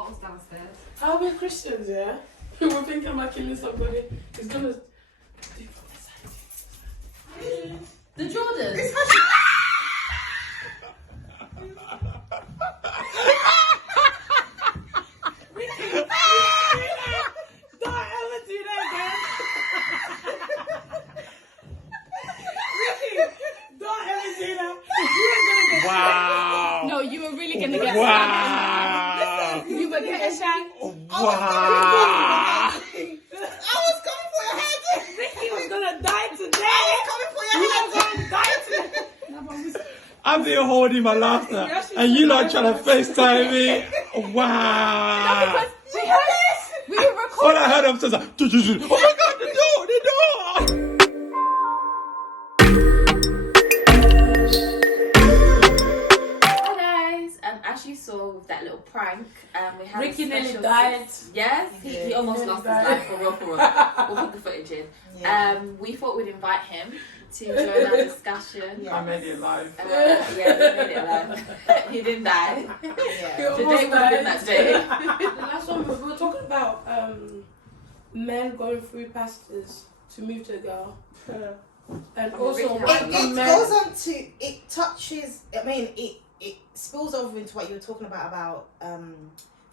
What was downstairs? How we Christians, yeah? We're thinking about killing somebody. It's gonna. The Jordan. Don't ever do that again. Ricky, don't ever do that. Wow. No, you were really gonna get Wow. shanked. You were getting shanked. Wow. I was coming for your head. Ricky was gonna die today. Coming for You your were head. gonna die today. I'm being holding my laughter, and you lot trying to FaceTime me. Wow. We were All recording. I heard was like, oh my God, the door. Hi guys. As you saw with that little prank, we have Ricky a nearly special died. guest. Yes, he almost nearly lost died. his life for real. We'll put the footage in. Yeah. We thought we'd invite him to join our discussion. Yeah. I made it live. Yeah, we made it alive. He didn't die. Yeah. He almost Today would have been died. that day. The last one we were talking about men going through pastors to move to a girl. And also Ricky why had do a lot. It men goes on to, it touches, I mean, it spills over into what you were talking about,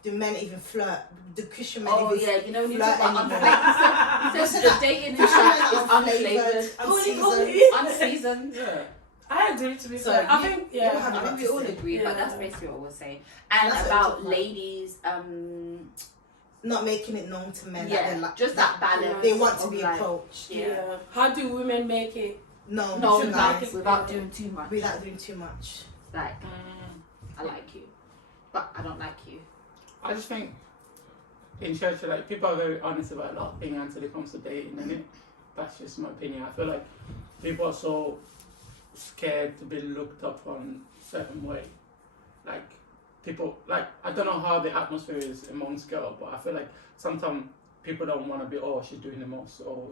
do men even flirt? Do Christian men Oh even yeah, you know when you flirt talk about anymore? unflavored, he What's says that? the dating in Christian men church is are unflavored, unseasoned. unseasoned. Yeah. I agree to be So fair. I you- think you yeah. have I think we all agree, but that's basically what we're saying. And That's what about I'm talking about. ladies, Not making it known to men that yeah, they're like, just that balance. they want to of be like, approached. Yeah. How do women make it? No, No, to without, guys, without doing too much. without doing too much. Like, I like you, but I don't like you. I just think in church, like, people are very honest about a lot of things until it comes to dating, innit? That's just my opinion. I feel like people are so scared to be looked upon a certain way. Like, people, like, I don't know how the atmosphere is amongst girls, but I feel like sometimes people don't want to be, oh, she's doing the most, or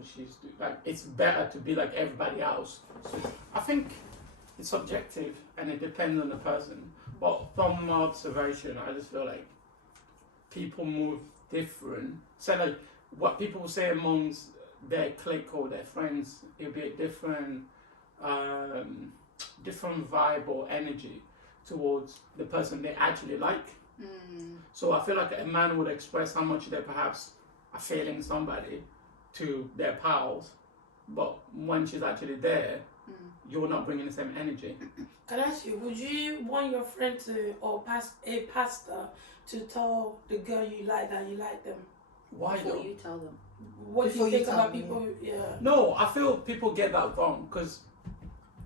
like, it's better to be like everybody else. So I think it's subjective and it depends on the person. But from my observation, I just feel like people move different. So like what people will say amongst their clique or their friends, it'll be a different vibe or energy towards the person they actually like. So I feel like a man would express how much they perhaps are feeling somebody to their pals, but when she's actually there, you're not bringing the same energy. Can I ask you, would you want your friend to or a pastor to tell the girl you like that you like them? Why Before though? you tell them. What do Before you you think tell about me. people? Yeah. No, I feel people get that wrong because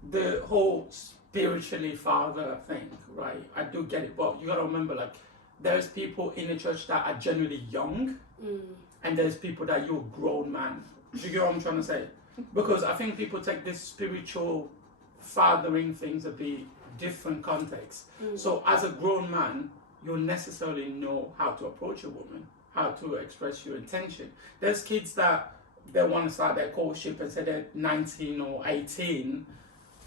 the whole spiritually father thing, right? I do get it, but you gotta remember, like, there's people in the church that are generally young, and there's people that you're a grown man. Do you get what I'm trying to say? Because I think people take this spiritual fathering things a bit different context. So as a grown man, you'll necessarily know how to approach a woman, how to express your intention. There's kids that they want to start their courtship and say they're 19 or 18.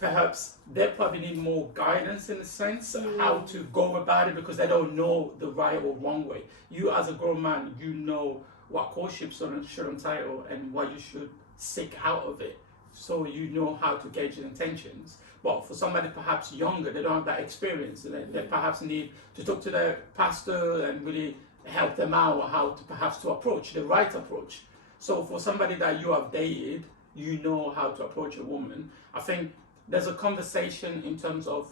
Perhaps they probably need more guidance in a sense, how to go about it, because they don't know the right or wrong way. You as a grown man, you know what courtship should entitle and what you should seek out of it. So you know how to gauge your intentions. But for somebody perhaps younger, they don't have that experience. They perhaps need to talk to their pastor and really help them out how to perhaps to approach the right approach. So for somebody that you have dated, you know how to approach a woman. I think there's a conversation in terms of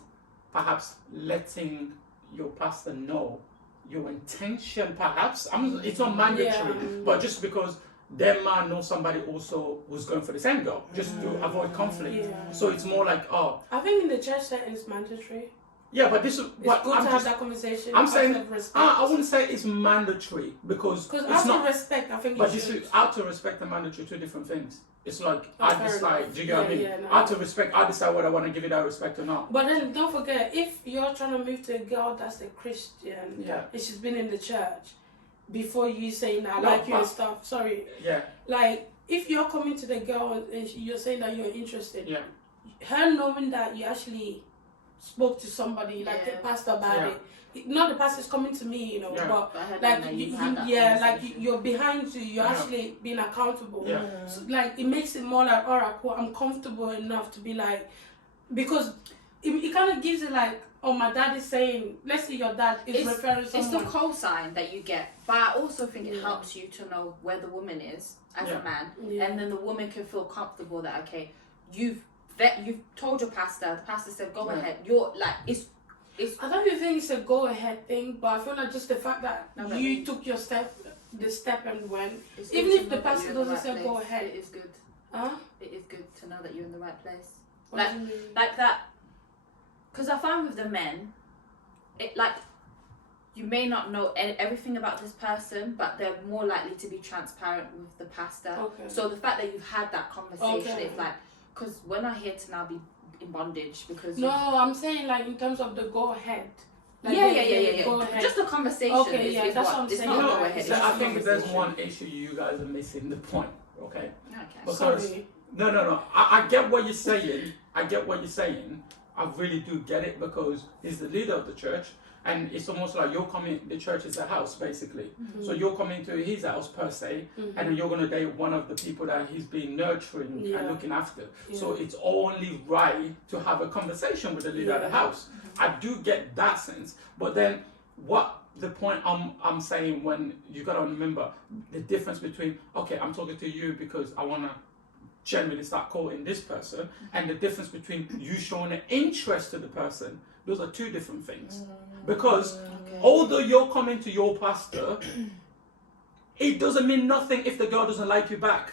perhaps letting your pastor know your intention, perhaps. It's not mandatory, but just because they might know somebody also who's going for the same girl, just to avoid conflict. Yeah. So it's more like, oh, I think in the church setting it's mandatory. yeah, but this is It's what good I'm to just. have that conversation. I'm saying, out of respect. I wouldn't say it's mandatory because Because it's out not. of respect, I think But you you see, should. out of respect and mandatory, two different things. It's like I fair decide. enough. Do you get what I mean? Yeah, no. Out of respect, I decide whether I want to give it that respect or not. But then don't forget, if you're trying to move to a girl that's a Christian Yeah. and she's been in the church before you saying I No, like you and but- stuff, sorry, Yeah, like if you're coming to the girl and you're saying that you're interested, yeah, her knowing that you actually spoke to somebody, like the pastor about it. Not the pastor's coming to me, you know, but like you're behind you, you're actually being accountable. So, like it makes it more like, alright, cool, I'm comfortable enough to be like, because it kind of gives it like, oh, my dad is saying, let's say your dad is referring to someone. It's the cosign that you get, but I also think it helps you to know where the woman is as a man, and then the woman can feel comfortable that, okay, you've told your pastor, the pastor said, go ahead, you're like, I don't even think it's a go ahead thing, but I feel like just the fact that you took the step and went, even if the pastor doesn't say go ahead, it is good. It is good to know that you're in the right place. Like that, because I find with the men, it like you may not know everything about this person, but they're more likely to be transparent with the pastor. So the fact that you've had that conversation, it's like, because we're not here to now be in bondage because I'm saying like in terms of the go ahead. Like Go ahead. Just the conversation. That's what I'm saying. Not go ahead. So I think there's one issue you guys are missing the point. Okay. Because, sorry. No. I get what you're saying. I really do get it because he's the leader of the church. And it's almost like you're coming, the church is a house basically. So you're coming to his house per se, and then you're going to date one of the people that he's been nurturing and looking after. So it's only right to have a conversation with the leader of the house. I do get that sense. But then what the point I'm saying, when you got to remember the difference between, okay, I'm talking to you because I want to generally start quoting this person, and the difference between you showing an interest to the person. Those are two different things. Because although you're coming to your pastor, it doesn't mean nothing if the girl doesn't like you back.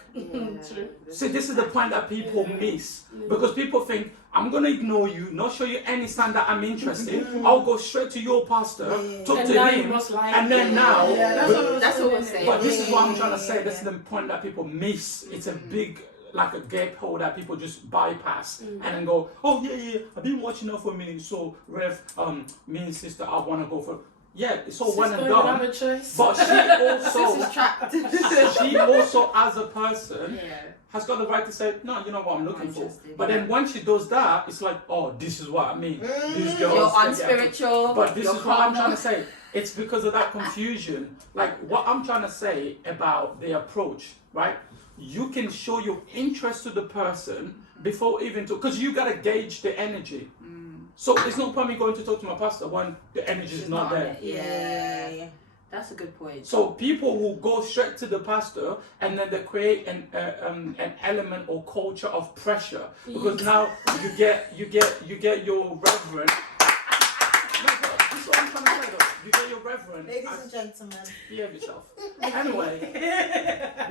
See, this is the point that people miss. Because people think, I'm going to ignore you, not show you any sign that I'm interested. I'll go straight to your pastor, talk to him, and then now... That's what we're saying. But this is what I'm trying to say. This is the point that people miss. It's a big... like a gap hole that people just bypass and then go, oh yeah, I've been watching her for a minute, so Rev, me and sister, I want to go for, it's all one and done. But she also as a person has got the right to say, no, you know what I'm looking for. But then once she does that, it's like, oh, this is what I mean. These girls, you're unspiritual. But this is what I'm trying to say. It's because of that confusion. Like what I'm trying to say about the approach, right? You can show your interest to the person before even because you gotta gauge the energy. So it's no point me going to talk to my pastor when the energy is not there. Yeah, that's a good point. So people will go straight to the pastor and then they create an element or culture of pressure because now you get your reverend. This is what I'm trying to say though. You get your reverend. Ladies and gentlemen. Behave yourself. Anyway,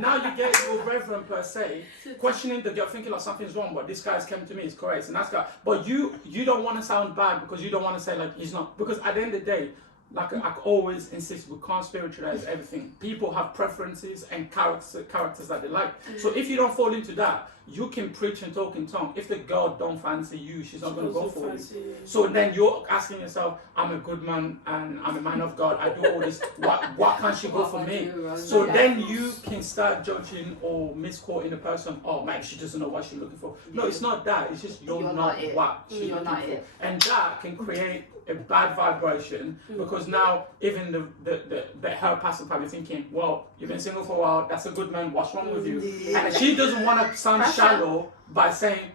now you get your reverend per se, questioning the girl, thinking like something's wrong, but this guy's come to me, it's correct, and that's guy. But you don't want to sound bad because you don't want to say like he's not. Because at the end of the day, like I always insist, we can't spiritualize everything. People have preferences and characters that they like. So if you don't fall into that, you can preach and talk in tongue. If the girl don't fancy you, she's not going to go for you. So then you're asking yourself, I'm a good man and I'm a man of God. I do all this. Why can't she go for me? So then you can start judging or misquoting a person. Oh, man, she doesn't know what she's looking for. No, it's not that. It's just you're not what she's looking for. And that can create a bad vibration because now even the her pastor probably thinking, well, you've been single for a while, that's a good man, what's wrong with you? And she doesn't want to sound shallow by saying,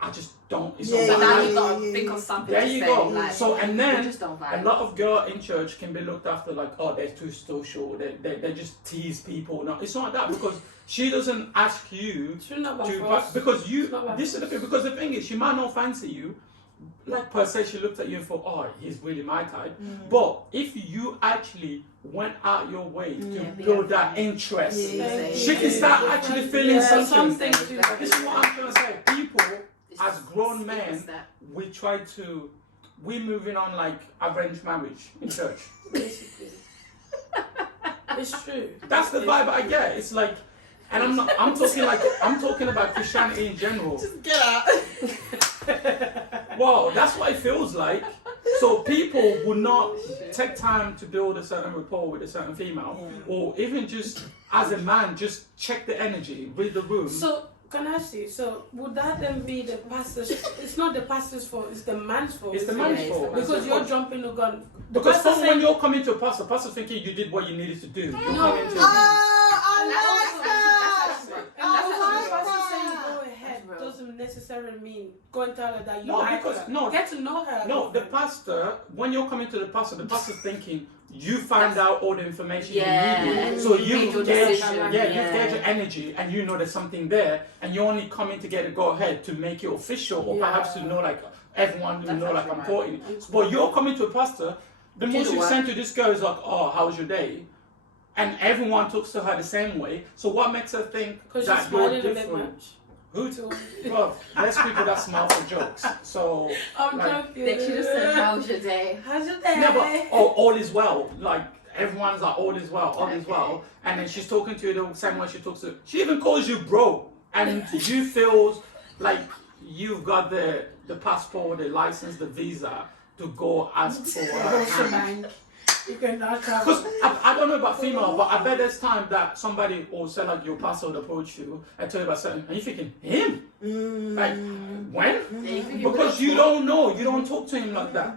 I just don't. It's so now you got to think of something. There you go. Like, so and then a lot of girls in church can be looked after like, oh, they're too social. They just tease people. No, it's not that because she doesn't ask you to because you. This is the thing because the thing is she might not fancy you. Like per se, she looked at you and thought, oh, he's really my type. But if you actually went out your way to build that interest, she can start actually feeling something. This is what I'm trying to say. People, as grown men, we're moving on like arranged marriage in church. Basically. It's true. That's the vibe I get. It's like, and I'm talking about Christianity in general. Just get out. Wow, that's what it feels like. So people would not take time to build a certain rapport with a certain female, or even just as a man, just check the energy, read the room. So Can I see? So would that then be the pastor's? It's not the pastor's fault. It's the man's fault. It's the man's fault because you're jumping the gun. Because when you're coming to a pastor thinking you did what you needed to do. No. I like that. Doesn't necessarily mean go and tell her that you get to know her. No, the pastor, when you're coming to the pastor's thinking you find out all the information you needed. So you've gauged your energy and you know there's something there and you're only coming to get a go ahead to make it official or perhaps to know like everyone to know like I'm important. But you're coming to a pastor, the most you send to this girl is like, oh, how was your day? And everyone talks to her the same way. So what makes her think that you're different? Who to? Well, there's people that smile for jokes. So I'm joking. They should have said, "How was your day? How's your day?" No, but all is well. Like everyone's like, all is well, all is well. And then she's talking to you the same way she talks to. She even calls you bro, and you feel like you've got the passport, the license, the visa to go ask for her hand. Because I don't know about female, but I bet there's time that somebody will say like your pastor would approach you and tell you about something, and you're thinking him, like when? Because you don't know, you don't talk to him like that,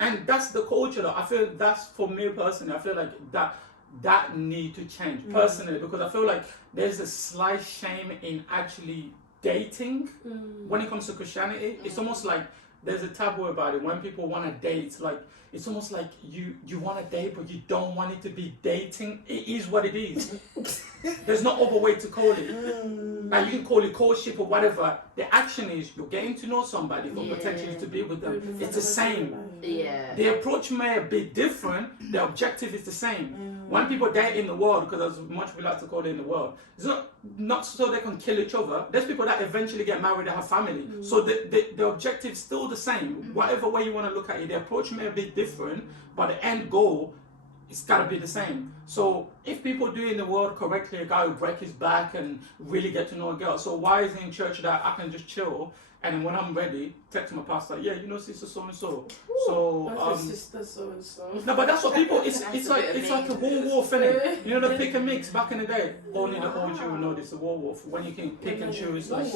and that's the culture. Though. I feel that's for me personally. I feel like that need to change personally because I feel like there's a slight shame in actually dating when it comes to Christianity. It's almost like there's a taboo about it when people want to date. Like it's almost like you want to date, but you don't want it to be dating. It is what it is. There's no other way to call it. Like you can call it courtship or whatever. The action is you're getting to know somebody for potentially to be with them. It's the same. Yeah. The approach may be different. The objective is the same. When people date in the world, because as much we like to call it in the world, it's not so they can kill each other. There's people that eventually get married and have family. So the objective is still the same. Whatever way you want to look at it, the approach may be different, but the end goal, it's got to be the same. So if people do in the world correctly, a guy will break his back and really get to know a girl. So why is it in church that I can just chill and then when I'm ready, text my pastor, yeah, you know, sister so and so. So sister so and so. No, but that's what people. It's like a war thing. You know the pick and mix back in the day. Only the old you will know this a war when you can pick and choose. Like,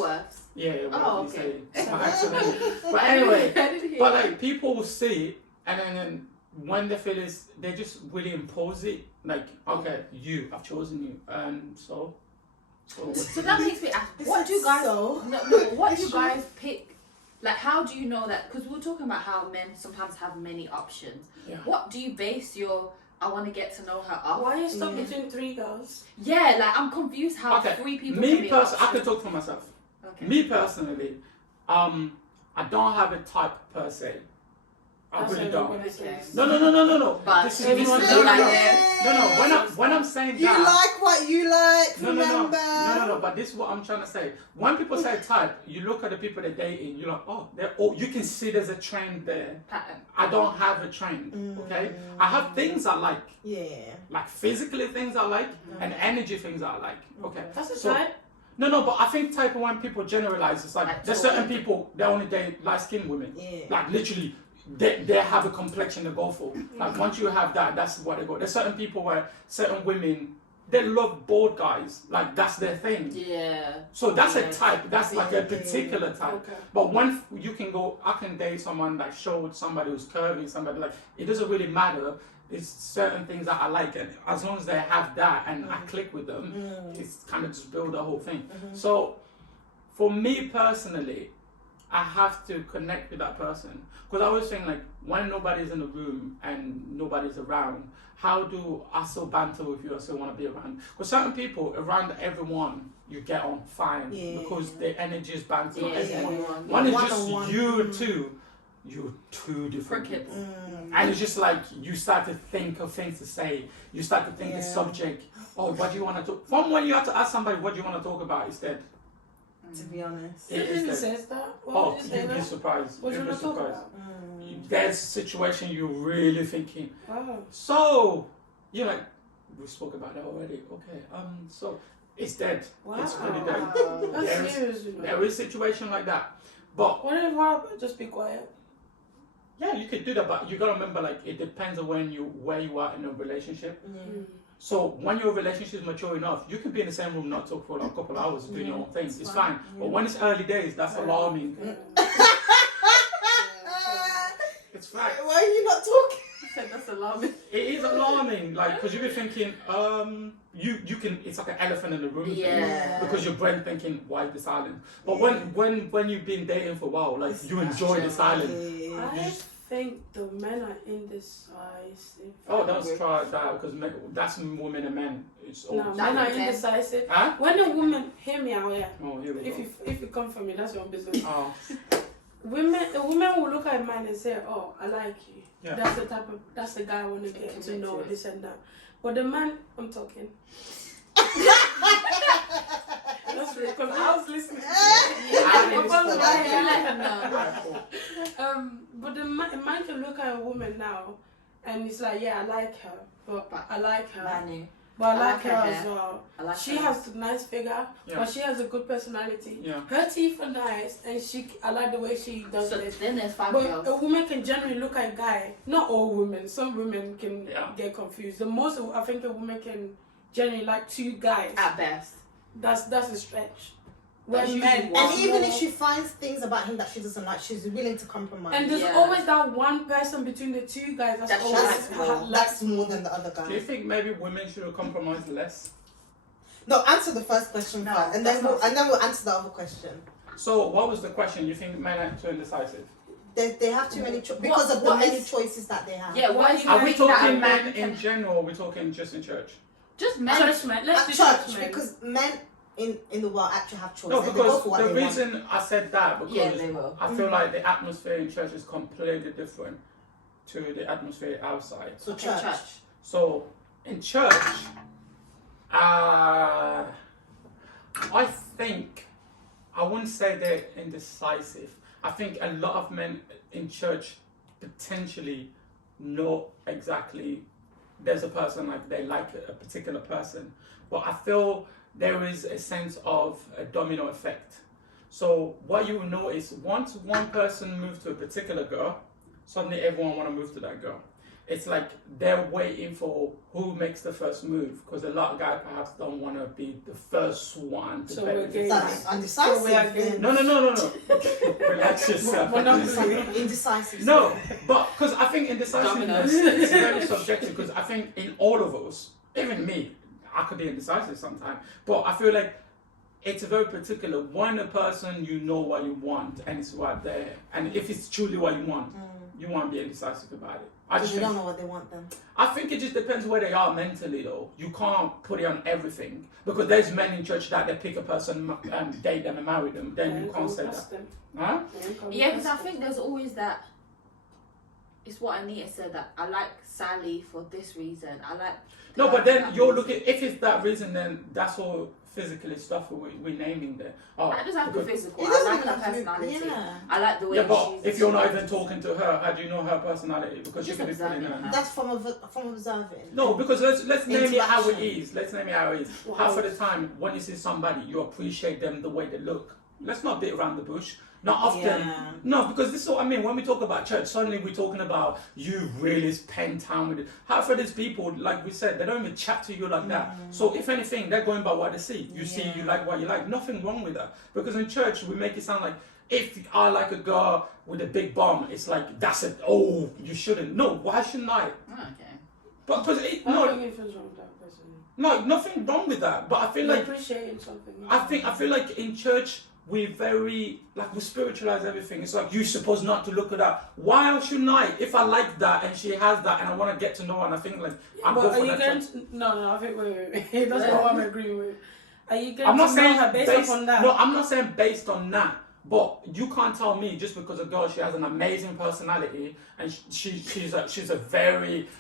yeah. Oh, okay. But anyway, but like people will see it, and then when they feel this, they just really impose it. Like, okay, I've chosen you, and so. So that makes me ask, what do you guys? What do you guys pick? Like, how do you know that? Because we were talking about how men sometimes have many options. Yeah. What do you base your I want to get to know her off? Why are you stuck between three girls? Yeah, like I'm confused how 3 people. Me personally, I can talk for myself. Okay. Me personally, I don't have a type per se. I really don't. Okay. No. But this is when I'm saying you that. You like what you like, remember? No. But this is what I'm trying to say. When people say type, you look at the people they're dating, you're like, oh, you can see there's a trend there. Pattern. I don't have a trend, okay? I have things I like. Yeah. Like physically things I like and energy things I like, okay? That's a type. No, but I think type when people generalize, it's like there's certain people that only date light-skinned women. Yeah. Like literally. They have a complexion to go for. Like once you have that, that's what they go. There's certain people where certain women they love bald guys. Like that's their thing. Yeah. So that's a type. That's like a particular type. Okay. But when you can go, I can date someone that showed somebody who's curvy, somebody like it doesn't really matter. It's certain things that I like, and as long as they have that and I click with them, it's kind of just build the whole thing. So for me personally, I have to connect with that person. Because I always think like, when nobody's in the room and nobody's around, how do I still banter with you? I still want to be around? Because certain people, around everyone, you get on fine. Yeah. Because the energy is bouncing on everyone. One is just you two. You're two different people. And it's just like, you start to think of things to say. You start to think the subject. Oh, what do you want to talk? From when you have to ask somebody, what do you want to talk about instead? To be honest. It says that. You'd be surprised. What do you want to talk about? There's a situation you're really thinking. Wow. So, you're like, we spoke about that already. Okay. So it's dead. Wow. It's really dead. That's serious. There is a situation like that. But what if just be quiet? Yeah, you could do that, but you gotta remember, like, it depends on where you are in a relationship. So when your relationship is mature enough, you can be in the same room, not talk for like a couple of hours, doing your own things. It's fine. But when it's early days, that's alarming. It's fact. Why are you not talking? That's alarming. It is alarming, like, because you be thinking, you can. It's like an elephant in the room. Yeah. Because your brain thinking, why the silence? But when you've been dating for a while, like you enjoy the silence. I think the men are indecisive. Oh, don't try that because that's women and men. It's all men are indecisive. Huh? When a woman, hear me out here. Oh, here we go. If you come from me, that's your business. Oh. A woman will look at a man and say, "Oh, I like you." Yeah. That's the guy I want to get to know, this and that. But the man, I'm talking. Because I was listening. But the man can look at a woman now, and it's like, yeah, I like her, but I like her. But I like her as well. She has a nice figure, but she has a good personality. Yeah. Her teeth are nice, and I like the way she does it. Then there's five But girls. a woman can generally look at a guy. Not all women. Some women can get confused. The most I think a woman can generally like two guys. At best. That's a stretch. And even if she finds things about him that she doesn't like, she's willing to compromise. And there's always that one person between the two guys that's more than the other guy. Do you think maybe women should compromise less? No, answer the first question first, and then we'll answer the other question. So, what was the question? You think men are too indecisive? They have too many because of the many choices that they have. Yeah, what are we talking men in general, or are we talking just in church? Just men. Let's do church, because men in the world actually have choices. No, because the reason I said that because they will. I feel like the atmosphere in church is completely different to the atmosphere outside. So church. So in church, I think I wouldn't say they're indecisive. I think a lot of men in church potentially know exactly there's a person like they like a particular person, but I feel there is a sense of a domino effect. So what you will notice, once one person moves to a particular girl, suddenly everyone want to move to that girl. It's like they're waiting for who makes the first move, because a lot of guys perhaps don't want to be the first one to we're That's undecisive. No. Relax yourself. Indecisive. No, but because I think indecisiveness is very subjective, because I think in all of us, even me, I could be indecisive sometimes, but I feel like it's very particular. When a person, you know what you want and it's right there, and if it's truly what you want, you won't be indecisive about it. You don't know what they want then. I think it just depends where they are mentally though. You can't put it on everything, because there's men in church that they pick a person and date them and marry them, then you can't say that. Huh? Yeah, because I think there's always that. It's what Anita said, that I like Sally for this reason. I like. No, but then you're looking. If it's that reason, then that's all physically stuff we're naming there. Oh, that doesn't have to be physical. It I doesn't like her have to be- personality. yeah. I like the way but she's. if you're not even talking to her, how do you know her personality? Because you Just can be putting observing her. That's from observing. No, because let's name it how it Interaction. is. Let's name it how it is. Half of the time, when you see somebody, you appreciate them the way they look. Let's not beat around the bush. Not often. Yeah. No, because this is what I mean. When we talk about church, suddenly we're talking about you really spend time with it. Half of these people, like we said, they don't even chat to you like that. So if anything, they're going by what they see. You see, you like what you like. Nothing wrong with that. Because in church, we make it sound like if I like a girl with a big bum, it's like that's it. Oh, you shouldn't. No, why shouldn't I? Okay. But because I don't think it feels wrong with that person. no, nothing wrong with that. But I feel like appreciating something. I feel like in church we very we spiritualize everything. It's like you're supposed not to look at that. Why else shouldn't I? If I like that and she has that and I want to get to know her, and I think like I'm good for that. No, I think wait. That's not what I'm agreeing with. Are you going I'm not to saying know her based on that? No, I'm not saying based on that. But you can't tell me just because a girl, she has an amazing personality and she's a very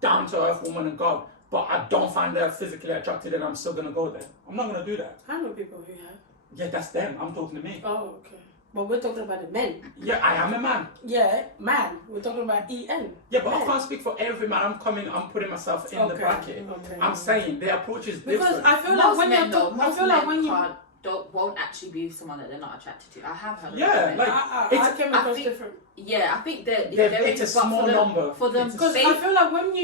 down to earth woman and God, but I don't find her physically attractive, and I'm still gonna go there. I'm not gonna do that. I know people who have. Yeah, that's them. I'm talking to me. Oh, okay. But we're talking about the men. Yeah, I am a man. Yeah, man. We're talking about EN. Yeah, but man. I can't speak for every man. I'm putting myself in the bracket. Okay. I'm saying the approach is because different. I feel Most like when men you're though, talking, I most feel like men when you can't won't actually be someone that they're not attracted to. I have heard. Yeah, like I came across different. Yeah, I think that it's a small number for them, because I feel like when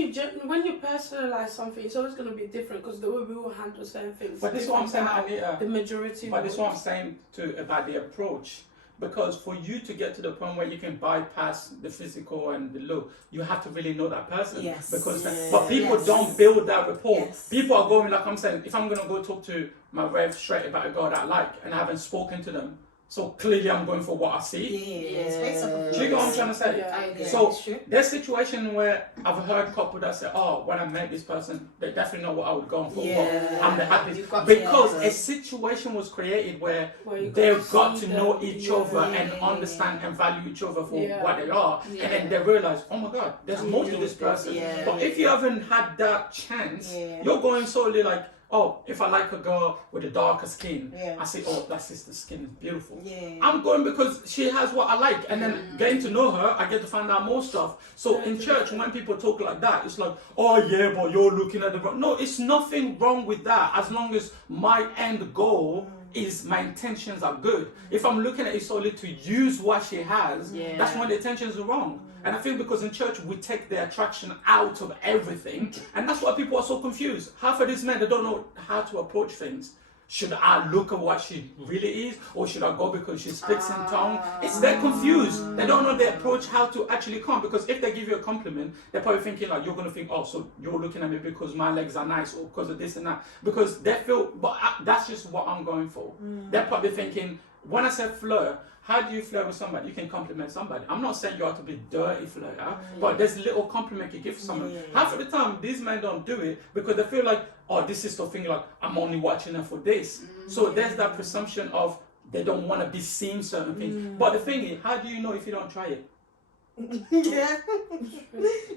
you personalize something, it's always going to be different because the way we will handle certain things. But this is what I'm saying, Anita. The majority. But this is what I'm saying about the approach. Because for you to get to the point where you can bypass the physical and the look, you have to really know that person. Yes. Because but people don't build that rapport. Yes. People are going, like I'm saying, if I'm going to go talk to my rev straight about a girl that I like and I haven't spoken to them, so clearly I'm going for what I see. Yeah. Do you get what I'm trying to say? Yeah. So there's situations where I've heard couples that say, oh, when I met this person, they definitely know what I would go for. Yeah. I'm the happiest. Because a situation was created where they got to know each other and understand and value each other for what they are. Yeah. And then they realize, oh my God, there's more to this person. Yeah. But if you haven't had that chance, you're going solely like, oh, if I like a girl with a darker skin, I say, oh, that sister's skin is beautiful. Yeah. I'm going because she has what I like. And then getting to know her, I get to find out more stuff. So in church, when people talk like that, it's like, oh yeah, but you're looking at the wrong. No, it's nothing wrong with that as long as my end goal is my intentions are good. If I'm looking at it solely to use what she has, that's when the intentions are wrong. And I feel because in church we take the attraction out of everything, and that's why people are so confused. Half of these men, they don't know how to approach things. Should I look at what she really is, or should I go because she speaks in tongue? They're confused. They don't know the approach, how to actually come. Because if they give you a compliment, they're probably thinking like, you're going to think, oh, so you're looking at me because my legs are nice or because of this and that. Because they feel, but that's just what I'm going for. They're probably thinking, when I say flirt, how do you flirt with somebody? You can compliment somebody. I'm not saying you have to be dirty flirter, but there's little compliment you give to someone. Half of the time, these men don't do it because they feel like, oh, this is the thing, like, I'm only watching her for this. So there's that presumption of they don't want to be seen certain things. But the thing is, how do you know if you don't try it?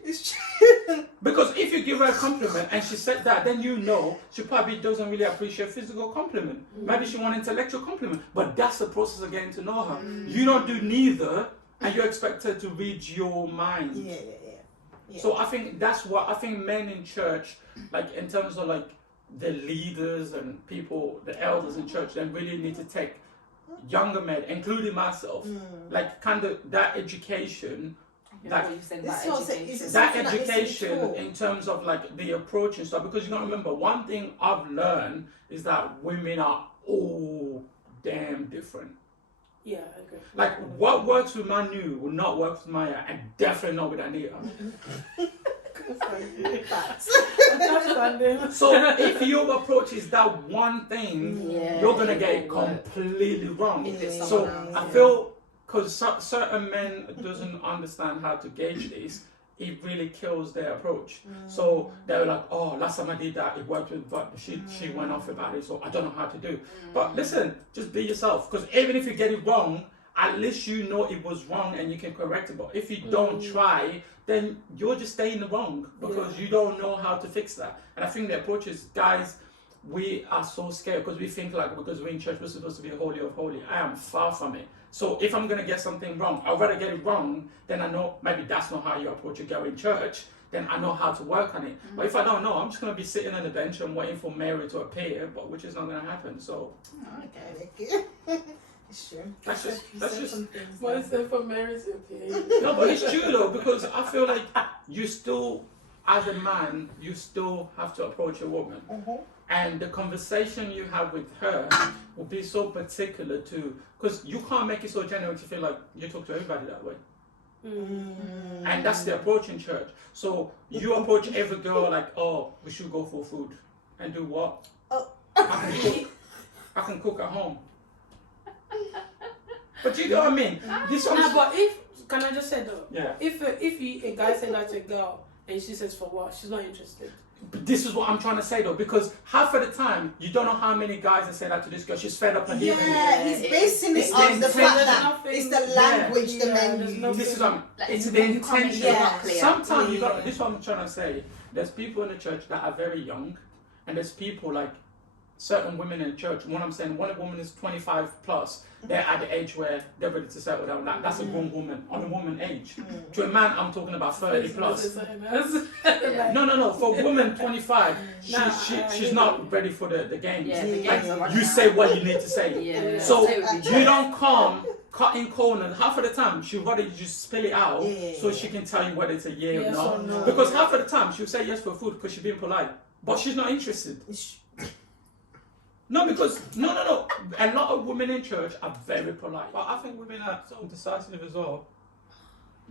It's true. Because if you give her a compliment and she said that, then you know she probably doesn't really appreciate physical compliment. Maybe she wants intellectual compliment, but that's the process of getting to know her. You don't do neither, and you expect her to read your mind. Yeah. So I think that's what I think men in church, like in terms of like the leaders and people, the elders in church, they really need to take younger men, including myself, like kind of that education, that education in terms of like the approach and stuff. Because you gotta remember, one thing I've learned is that women are all damn different. Yeah, I agree. Like what works with Manu will not work with Maya, and definitely not with Anita. So if your approach is that one thing, you're gonna get it completely wrong. So I feel because certain men doesn't understand how to gauge this, it really kills their approach. So they're like, oh, last time I did that, it worked with, but she went off about it, so I don't know how to do. But listen, just be yourself, because even if you get it wrong, at least you know it was wrong and you can correct it. But if you don't try, then you're just staying in the wrong because you don't know how to fix that. And I think the approach is, guys, we are so scared because we think like, because we're in church, we're supposed to be holy of holy. I am far from it. So if I'm going to get something wrong, I'd rather get it wrong, then I know maybe that's not how you approach a girl in church, then I know how to work on it. But if I don't know, I'm just going to be sitting on the bench and waiting for Mary to appear, but which is not going to happen. So Okay. It's true. That's just what is it for Mary's opinion? No, but it's true though, because I feel like you still, as a man, you still have to approach a woman. And the conversation you have with her will be so particular too, because you can't make it so general to feel like you talk to everybody that way. And that's the approach in church. So you approach every girl like, oh, we should go for food. And do what? I can cook at home. But you know what I mean? This one's... but if, can I just say though? Yeah. If a guy said that to a girl and she says for what, she's not interested. But this is what I'm trying to say though, because half of the time you don't know how many guys have said that to this girl. She's fed up and hearing it. He's basing it on the fact that it's the language the men use. This is what it's the intention. Sometimes you got. This is what I'm trying to say. There's people in the church that are very young, and there's people like certain women in church, when I'm saying when a woman is 25 plus, they're at the age where they're ready to settle down. That's a grown woman, on a woman age. To a man, I'm talking about 30 plus. No. For a woman 25, she's not ready for the games. You say what you need to say. So you don't come cutting corners. Half of the time, she'll rather you just spill it out so she can tell you whether it's a yes or no. Because half of the time, she'll say yes for food because she's being polite. But she's not interested. No, because no. A lot of women in church are very polite. But I think women are so decisive as well.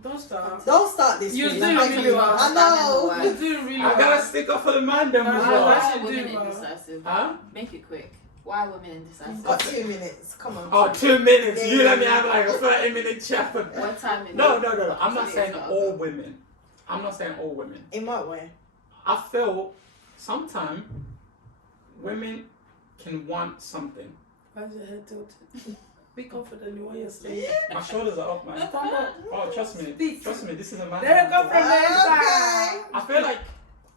Don't start this. You're doing really well. I know. You're doing really well. I gotta stick up for the man them as well. Why are women indecisive? Huh? Make it quick. Why are women indecisive? Got 2 minutes. Come on. Oh, 2 minutes. You let me have like a 30-minute chat. What time is it? No. I'm not saying all women. In what way? I feel sometimes women can want something. Why is your head tilted? Be confident in what you're saying. My shoulders are up, man. Oh, trust me. Trust me, this is a man. Let it go from the inside. I feel like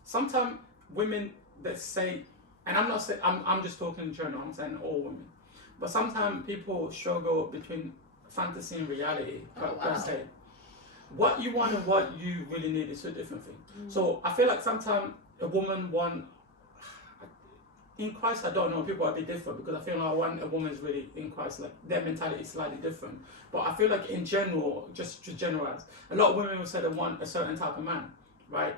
sometimes women that say, and I'm not saying, I'm just talking in general, I'm saying all women. But sometimes people struggle between fantasy and reality per se. What you want and what you really need is a different thing. So I feel like sometimes a woman in Christ, I don't know, people are a bit different because I feel like when a woman is really in Christ, like their mentality is slightly different. But I feel like in general, just to generalize, a lot of women will say they want a certain type of man, right?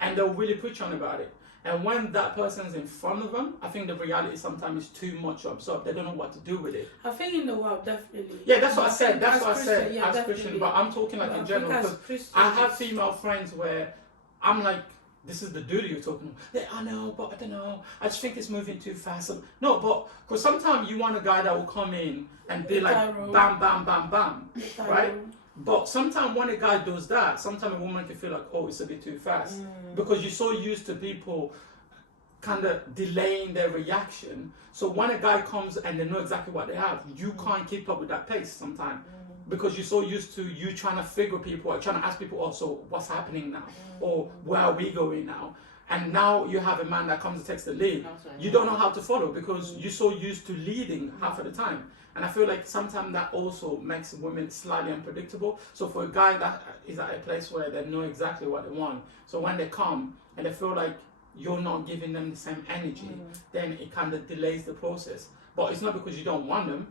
And they'll really preach on about it. And when that person's in front of them, I think the reality sometimes is too much absorbed. They don't know what to do with it. I think in the world, definitely. Yeah, that's what I said. That's what I said yeah, as Christian. But I'm talking like in general because I have female friends where I'm like, this is the dude you're talking about. Yeah, I know, but I don't know. I just think it's moving too fast. No, but because sometimes you want a guy that will come in and be like, bam, bam, bam, bam, right? But sometimes when a guy does that, sometimes a woman can feel like, oh, it's a bit too fast. Because you're so used to people kind of delaying their reaction. So when a guy comes and they know exactly what they have, you can't keep up with that pace sometimes. Because you're so used to you trying to figure people out, trying to ask people, oh, so what's happening now? Or where are we going now? And now you have a man that comes to takes the lead. You don't know how to follow because you're so used to leading half of the time. And I feel like sometimes that also makes women slightly unpredictable. So for a guy that is at a place where they know exactly what they want, so when they come and they feel like you're not giving them the same energy, then it kind of delays the process. But it's not because you don't want them.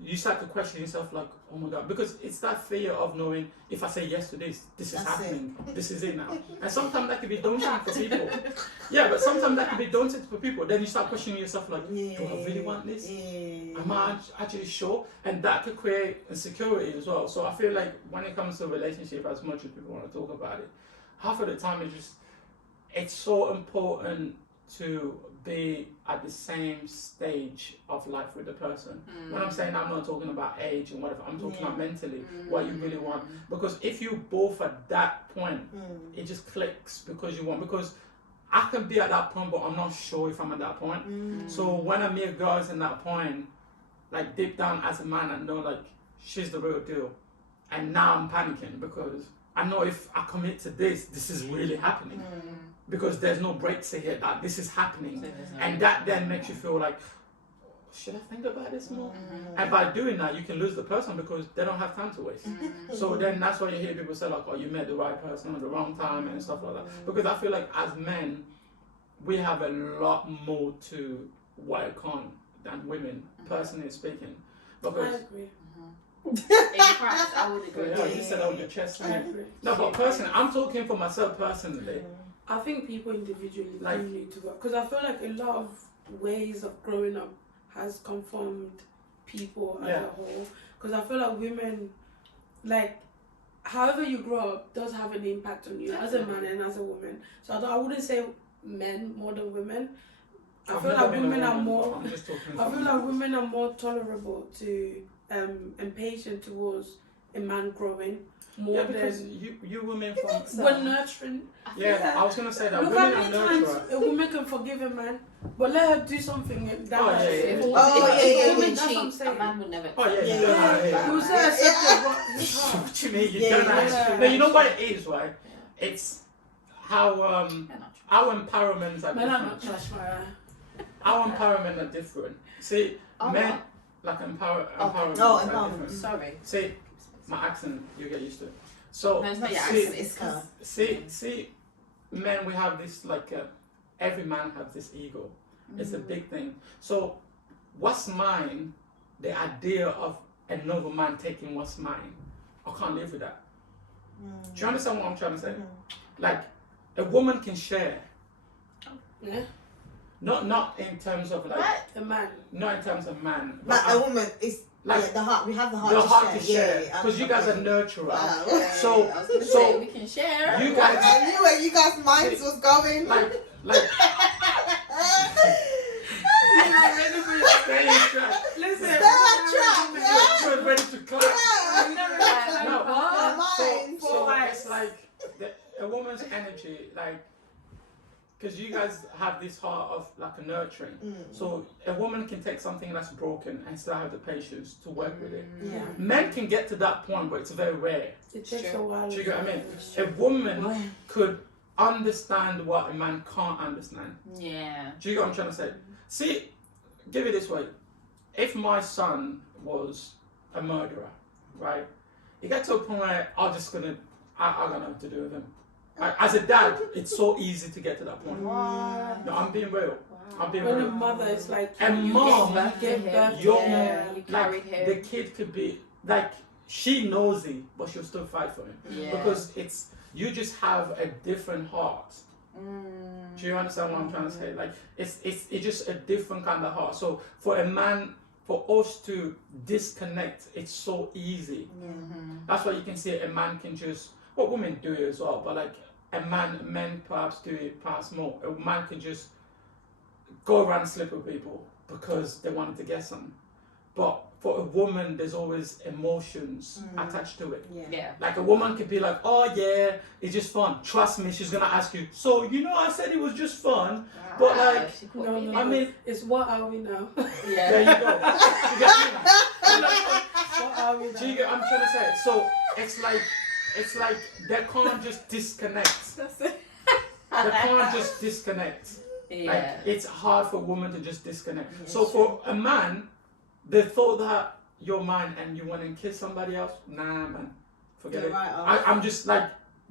You start to question yourself like, oh my God, because it's that fear of knowing if I say yes to this is happening. This is it now. And sometimes that can be daunting for people. Yeah, but sometimes that can be daunting for people. Then you start questioning yourself like, do I really want this? Am I actually sure? And that could create insecurity as well. So I feel like when it comes to a relationship, as much as people want to talk about it, half of the time it's so important to be at the same stage of life with the person. When I'm saying I'm not talking about age and whatever, I'm talking about mentally, what you really want. Because if you both at that point, it just clicks because you want. Because I can be at that point, but I'm not sure if I'm at that point. So when I meet girls in that point, like deep down as a man, I know like she's the real deal. And now I'm panicking because I know if I commit to this is really happening. Because there's no breaks here that this is happening. And that then makes you feel like, should I think about this more? And by doing that, you can lose the person because they don't have time to waste. So then that's why you hear people say like, oh, you met the right person at the wrong time and stuff like that. Because I feel like as men, we have a lot more to work on than women, personally speaking. Because I agree. In Christ, I would agree. Yeah, you said on your chest. I agree. No, but personally, I'm talking for myself personally. I think people individually Like- do need to work because I feel like a lot of ways of growing up has conformed people as a whole. Because I feel like women, like, however you grow up does have an impact on you as a man and as a woman. So I wouldn't say men more than women. I feel like women are more. I feel like women are more tolerable to and patient towards a man growing. More because than you women from we're nurturing. Yeah, I was gonna say that Look women how are many times nurturer. a woman can forgive a man, but let her do something that If a woman that's what I'm cheats, a saying. man would never. Oh yeah, you Yeah, don't have you it. say accept but you can't. What you mean? You Yeah, don't have yeah. it. No, you know what it is, right? It's how our empowerment are Men are not different. trash, Mara. our empowerment are different. See, men like empowerment. Oh, are empowerment. different. Sorry. See, my accent, you get used to it. So No, it's not your see, accent. It's 'cause see, men, we have this like every man has this ego. It's a big thing. So what's mine? The idea of another man taking what's mine, I can't live with that. Do you understand what I'm trying to say? Like, a woman can share. Yeah. Not in terms of like A man. not in terms of man. But a woman is like the heart. We have the heart. the to heart share. to share Yeah, because you guys are nurturers. Wow. So I was gonna say we can share. you guys I knew where you guys' minds was going. like Listen. you're ready to clap. Minds. So it's like a woman's energy, like, because you guys have this heart of like a nurturing. So a woman can take something that's broken and still have the patience to work with it. Yeah. Men can get to that point, but it's very rare. It takes a while. Do you get what I mean? A woman could understand what a man can't understand. Yeah. Do you get what I'm trying to say? See, give it this way. If my son was a murderer, right? You get to a point where I don't know what to do with him. As a dad, it's so easy to get to that point. Wow. No, I'm being real. I'm being When real. a mother is like, And you mom, gave birth to your him. You carried like, him. the kid could be like, she knows it, but she'll still fight for him. Yeah. Because you just have a different heart. Do you understand what I'm trying to say? Like, it's just a different kind of heart. So for a man, for us to disconnect, it's so easy. That's why you can see a man can just, well, women do it as well, but like men perhaps do it perhaps more. A man can just go around and sleep with people because they wanted to get some. But for a woman, there's always emotions attached to it. Yeah. Like a woman could be like, oh yeah, it's just fun. Trust me, she's gonna ask you, so I said it was just fun. But like, No, I mean, it's what are we now? Yeah. there you go. You get me? What are we now? Do you get what I'm trying to say? So it's like they can't just disconnect. That's it. They can't just disconnect. Yeah. Like it's hard for a woman to just disconnect. Yeah, So for a man, the thought that you're mine and you want to kiss somebody else, nah man, forget it. Right, I'm just like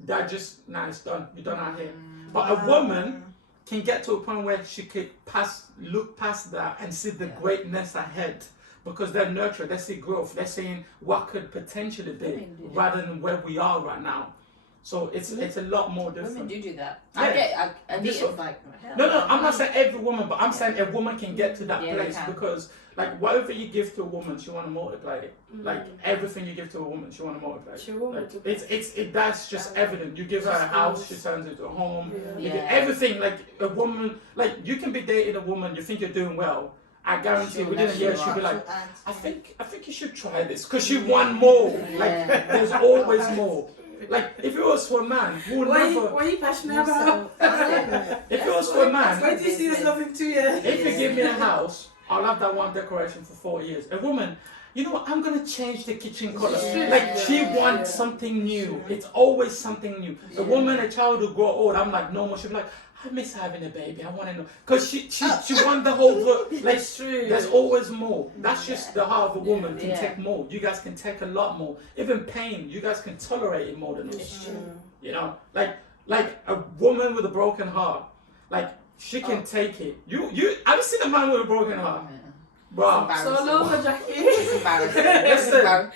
that. Just it's done. You're done out here. But a woman can get to a point where she could look past that and see the greatness ahead. Because they're nurtured, they see growth, they're seeing what could potentially be rather than where we are right now. So it's a lot more different. Women do that. Yeah. I think it's like No, I'm not saying every woman, but I'm saying a woman can get to that Yeah, place they can. because like whatever you give to a woman, she want to multiply it. Like everything you give to a woman, she want to multiply it. She will Like, multiply. that's just evident. You give her a house, she turns it into a home. Yeah. You get everything. Like a woman, like you can be dating a woman, you think you're doing well. I guarantee within a year she'll be like, I think you should try this because she want more. Like there's always more. Like if it was for a man, we'll What never. are you passionate about? If it was for a man, Why do you see yourself in 2 years? if you give me a house, I'll have that one decoration for 4 years. A woman, you know what? I'm gonna change the kitchen color. Like she wants something new. It's always something new. A woman, a child will grow old. I'm like, no more. She'll be like, I miss having a baby. I want to know because she wants the whole like. It's true. There's always more. That's just the heart of a woman can Yeah. take more. You guys can take a lot more. Even pain, you guys can tolerate it more than us. You know, like a woman with a broken heart, like she can take it. You have you seen a man with a broken heart? Bro, Solo, Jackie. It's embarrassing.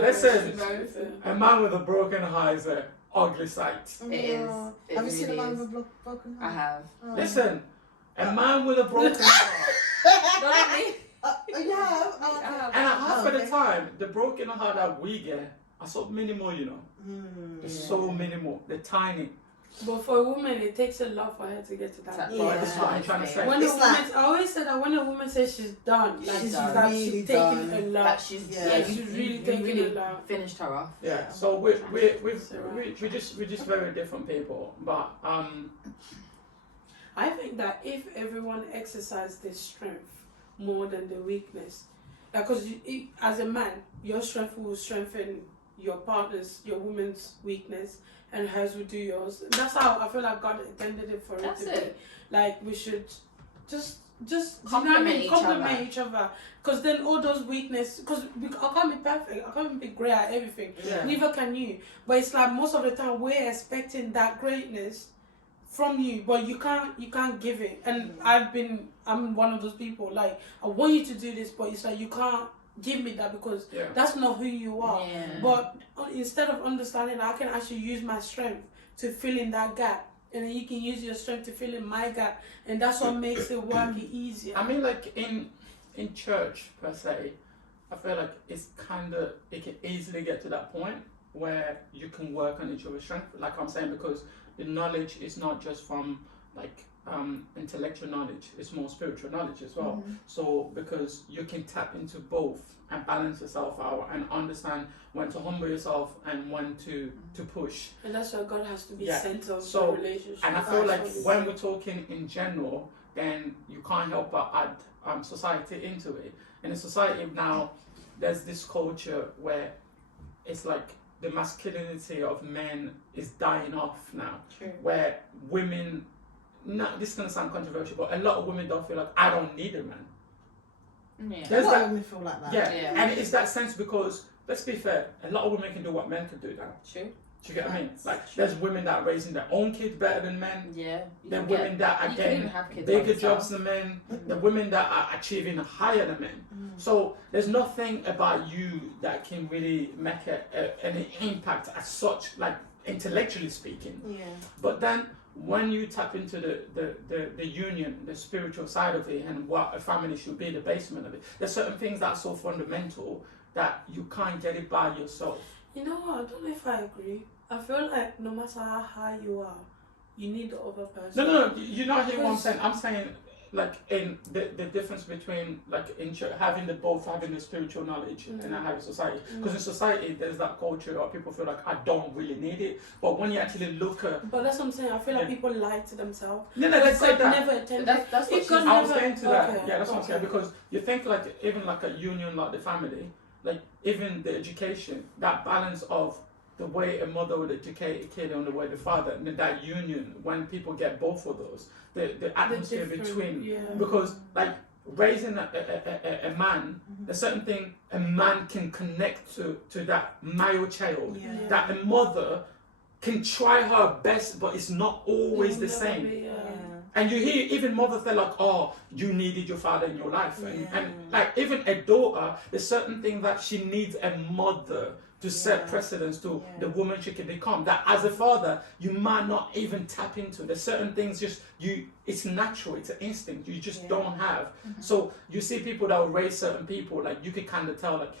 listen. A man with a broken heart is an ugly sight. It is. It Have you seen a really man is. with a broken I heart? have. Oh. Listen, a man with a broken heart. Not me. You have? Oh, okay. And half of the okay. time, the broken heart that we get are so minimal, you know. They're so minimal. They're tiny. But for a woman, it takes a lot for her to get to that That's point. That's what I'm trying to say. When a It's woman, like- I always said that when a woman says she's done, like She's that really she's done. taking a lot. That she's she's really taking really a lot. finished her off. Yeah. So we're just very different people. But I think that if everyone exercised their strength more than the weakness, because as a man, your strength will strengthen your partner's, your woman's weakness, and hers will do yours. That's how I feel like God intended it for That's it to it. be. Like we should just just complement each other. Because then all those weaknesses, because I can't be perfect, I can't be great at everything. Yeah. Neither can you. But it's like most of the time we're expecting that greatness from you, but you can't give it. And I'm one of those people. Like, I want you to do this, but it's like you can't give me that because that's not who you are. Yeah. But instead of understanding, I can actually use my strength to fill in that gap. And then you can use your strength to fill in my gap, and that's what makes it work easier. I mean, like in church per se, I feel like it can easily get to that point where you can work on each other's strength. Like I'm saying, because the knowledge is not just from like intellectual knowledge; it's more spiritual knowledge as well. Mm-hmm. So because you can tap into both and balance yourself out and understand when to humble yourself and when to push. And that's why God has to be center of the relationship. And I feel like when we're talking in general, then you can't help but add society into it. And in society now, there's this culture where it's like the masculinity of men is dying off now. True. Where women, this is going to sound controversial, but a lot of women don't feel like, I don't need a man. Yeah. There's a lot that, of women feel like that. Yeah, and it's that sense because, let's be fair, a lot of women can do what men can do now. True. Do you get what I mean? Like, there's women that are raising their own kids better than men. Yeah. There are women that are getting bigger jobs than men. The women that are achieving higher than men. So there's nothing about you that can really make any impact as such, like intellectually speaking. Yeah. But then when you tap into the union, the spiritual side of it, and what a family should be, the basement of it, there's certain things that are so fundamental that you can't get it by yourself. You know what? I don't know if I agree. I feel like no matter how high you are, you need the other person. No, you're not hearing what I'm saying. I'm saying, like, in the difference between, like, in church, having the spiritual knowledge and having society. Because in society, there's that culture where people feel like, I don't really need it. But when you actually look at... But that's what I'm saying. I feel like people lie to themselves. No, they say that. Never attended. That's what I was saying to that. Okay. Yeah, that's what I'm saying. Because you think, like, even like a union, like the family, like, even the education, that balance of the way a mother would educate a kid and the way the father, and that union, when people get both of those, the atmosphere between, because like raising a man, a certain thing a man can connect to that male child, that a mother can try her best, but it's not always the same. And you hear even mothers, they're like, oh, you needed your father in your life. And like even a daughter, there's certain things that she needs a mother to set precedence to the woman she can become. That as a father, you might not even tap into. There's certain things it's natural, it's an instinct, you just don't have. So you see people that will raise certain people, like you can kind of tell, like,